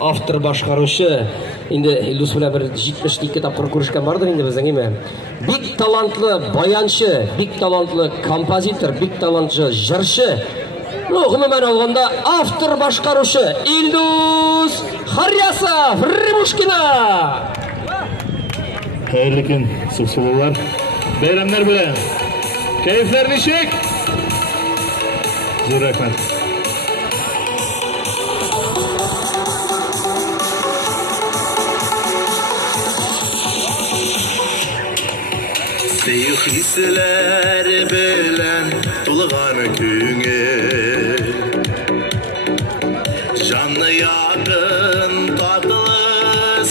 автор башкарушы. Инде Илдус белән бер 72 тапкыр күрешкән бардыр инде безнең име. Бик талантлы баянчы, бик талантлы композитор, бик талантлы җырчы. Гомумән алганда автор башкарушы Илдус Харьясов Рыбушкина. Hayırlı gün, sıksılılar. Bayramlar bile. Keyifler nişek. Zor rahmet. Seyuk hisler bilen tulgan küngel, canlı yakın tatlı